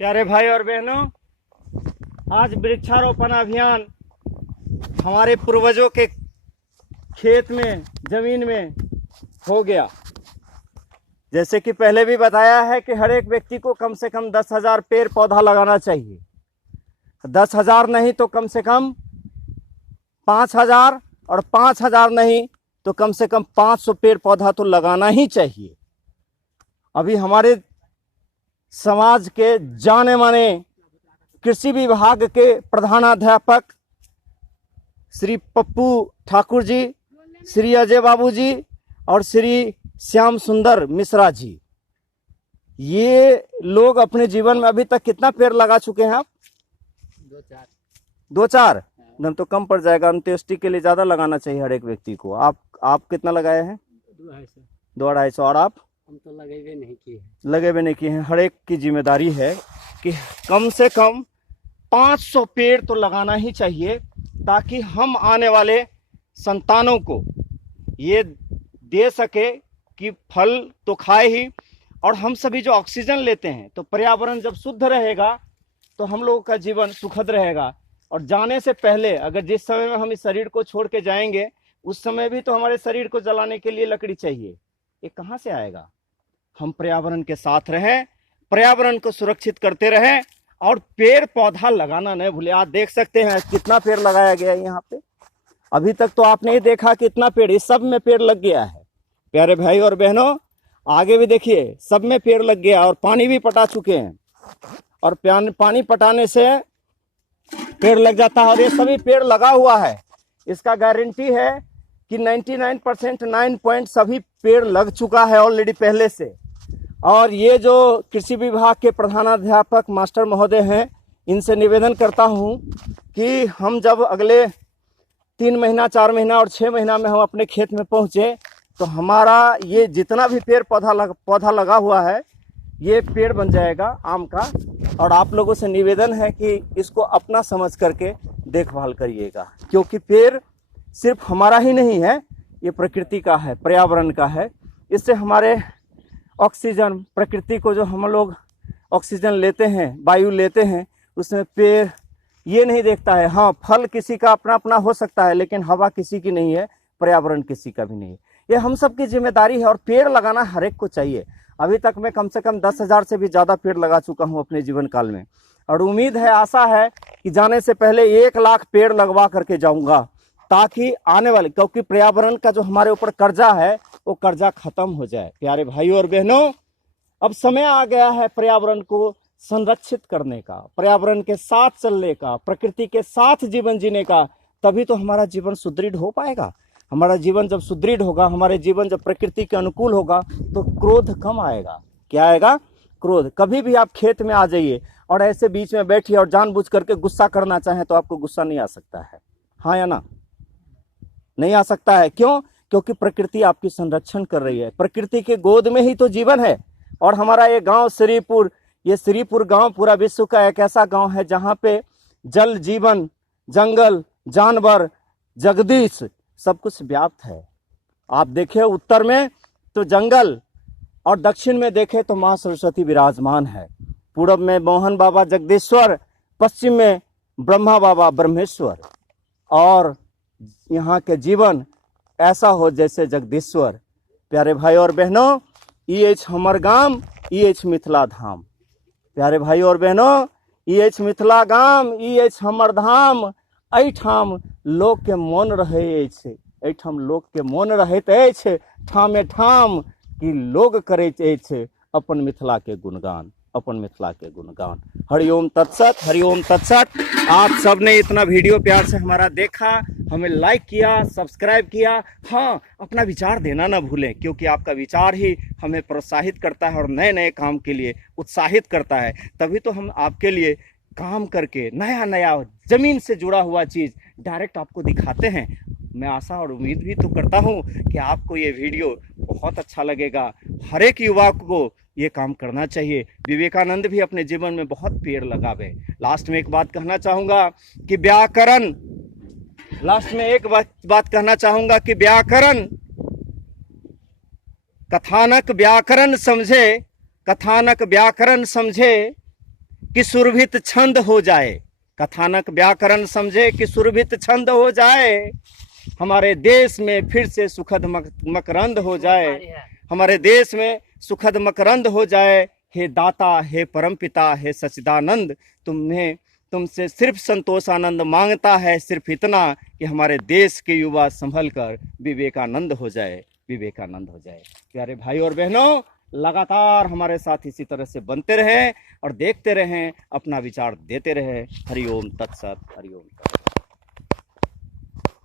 प्यारे भाई और बहनों, आज वृक्षारोपण अभियान हमारे पूर्वजों के खेत में, जमीन में हो गया। जैसे कि पहले भी बताया है कि हर एक व्यक्ति को कम से कम 10,000 पेड़ पौधा लगाना चाहिए। 10,000 नहीं तो कम से कम 5,000, और 5,000 नहीं तो कम से कम 500 पेड़ पौधा तो लगाना ही चाहिए। अभी हमारे समाज के जाने माने कृषि विभाग के प्रधानाध्यापक श्री पप्पू ठाकुर जी, श्री अजय बाबू जी और श्री श्याम सुंदर मिश्रा जी, ये लोग अपने जीवन में अभी तक कितना पेड़ लगा चुके हैं आप? दो चार एकदम तो कम पड़ जाएगा। अंत्येष्टि के लिए ज्यादा लगाना चाहिए हर एक व्यक्ति को। आप कितना लगाए हैं? 200-250। और आप? हम तो लगे हुए नहीं किए हैं। हर एक की जिम्मेदारी है कि कम से कम 500 पेड़ तो लगाना ही चाहिए, ताकि हम आने वाले संतानों को ये दे सके कि फल तो खाए ही, और हम सभी जो ऑक्सीजन लेते हैं, तो पर्यावरण जब शुद्ध रहेगा तो हम लोगों का जीवन सुखद रहेगा। और जाने से पहले, अगर जिस समय में हम इस शरीर को छोड़ के जाएंगे, उस समय भी तो हमारे शरीर को जलाने के लिए लकड़ी चाहिए। ये कहाँ से आएगा? हम पर्यावरण के साथ रहें, पर्यावरण को सुरक्षित करते रहें और पेड़ पौधा लगाना नहीं भूले। आप देख सकते हैं कितना पेड़ लगाया गया है यहाँ पे। अभी तक तो आपने ही देखा कितना पेड़, इस सब में पेड़ लग गया है। प्यारे भाई और बहनों, आगे भी देखिए, सब में पेड़ लग गया और पानी भी पटा चुके हैं। और पानी पटाने से पेड़ लग जाता है, और ये सभी पेड़ लगा हुआ है। इसका गारंटी है कि 99% 9 पॉइंट सभी पेड़ लग चुका है ऑलरेडी पहले से। और ये जो कृषि विभाग के प्रधानाध्यापक मास्टर महोदय हैं, इनसे निवेदन करता हूं कि हम जब अगले 3 महीना, 4 महीना और 6 महीना में हम अपने खेत में पहुंचे, तो हमारा ये जितना भी पेड़ पौधा लगा हुआ है, ये पेड़ बन जाएगा आम का। और आप लोगों से निवेदन है कि इसको अपना समझ करके देखभाल करिएगा, क्योंकि पेड़ सिर्फ हमारा ही नहीं है, ये प्रकृति का है, पर्यावरण का है। इससे हमारे ऑक्सीजन, प्रकृति को जो हम लोग ऑक्सीजन लेते हैं, वायु लेते हैं, उसमें पेड़ ये नहीं देखता है। हाँ, फल किसी का अपना अपना हो सकता है, लेकिन हवा किसी की नहीं है, पर्यावरण किसी का भी नहीं है। ये हम सब की जिम्मेदारी है, और पेड़ लगाना हर एक को चाहिए। अभी तक मैं कम से कम 10,000 से भी ज़्यादा पेड़ लगा चुका हूँ अपने जीवन काल में, और उम्मीद है, आशा है कि जाने से पहले 1 लाख पेड़ लगवा करके जाऊँगा, ताकि आने वाले, क्योंकि पर्यावरण का जो हमारे ऊपर कर्जा है, वो कर्जा खत्म हो जाए। प्यारे भाई और बहनों, अब समय आ गया है पर्यावरण को संरक्षित करने का, पर्यावरण के साथ चलने का, प्रकृति के साथ जीवन जीने का। तभी तो हमारा जीवन सुदृढ़ हो पाएगा। हमारा जीवन जब सुदृढ़ होगा, हमारे जीवन जब प्रकृति के अनुकूल होगा, तो क्रोध कम आएगा। क्या आएगा? क्रोध। कभी भी आप खेत में आ जाइए और ऐसे बीच में बैठिए और जानबूझ करके गुस्सा करना चाहें, तो आपको गुस्सा नहीं आ सकता है। हाँ या ना? नहीं आ सकता है। क्यों? क्योंकि प्रकृति आपकी संरक्षण कर रही है। प्रकृति के गोद में ही तो जीवन है। और हमारा ये गांव श्रीपुर, ये श्रीपुर गांव पूरा विश्व का एक ऐसा गांव है जहां पे जल, जीवन, जंगल, जानवर, जगदीश सब कुछ व्याप्त है। आप देखें, उत्तर में तो जंगल, और दक्षिण में देखें तो माँ सरस्वती विराजमान है। पूरब में मोहन बाबा जगदीश्वर, पश्चिम में ब्रह्मा बाबा ब्रह्मेश्वर। और यहाँ के जीवन ऐसा हो जैसे जगदीश्वर। प्यारे भाई और बहनों, ई हमर गाम, ई मिथिला धाम। प्यारे भाई और बहनों, ई मिथिला गाम, ई हमर धाम। एठाम लोक के मन रहे छै, एठाम लोक के मन रहैत अछि, ठामे ठाम कि लोग करैत अछि अपन मिथिला के गुणगान, अपन मिथिला के गुणगान। हरिओम तत्सत, हरिओम तत्सत। आप सबने इतना वीडियो प्यार से हमारा देखा, हमें लाइक किया, सब्सक्राइब किया। हाँ, अपना विचार देना ना भूलें, क्योंकि आपका विचार ही हमें प्रोत्साहित करता है और नए नए काम के लिए उत्साहित करता है। तभी तो हम आपके लिए काम करके नया नया जमीन से जुड़ा हुआ चीज़ डायरेक्ट आपको दिखाते हैं। मैं आशा और उम्मीद भी तो करता हूँ कि आपको ये वीडियो बहुत अच्छा लगेगा। हर एक युवा को ये काम करना चाहिए। विवेकानंद भी अपने जीवन में बहुत पेड़ लगावे। लास्ट में एक बात कहना चाहूँगा कि व्याकरण, लास्ट में एक बात कहना चाहूँगा कि व्याकरण, कथानक व्याकरण समझे, कथानक व्याकरण समझे, कि सुरभित छंद हो जाए, कथानक व्याकरण समझे कि सुरभित छंद हो जाए, हमारे देश में फिर से सुखद मकरंद हो जाए, हमारे देश में सुखद मकरंद हो जाए। हे दाता, हे परमपिता, हे सच्चिदानंद, तुमसे सिर्फ संतोष आनंद मांगता है, सिर्फ इतना कि हमारे देश के युवा संभल कर विवेकानंद हो जाए, विवेकानंद हो जाए। प्यारे भाई और बहनों, लगातार हमारे साथ इसी तरह से बनते रहें और देखते रहें, अपना विचार देते रहें। हरिओम तत्सत, हरिओम तत्सत।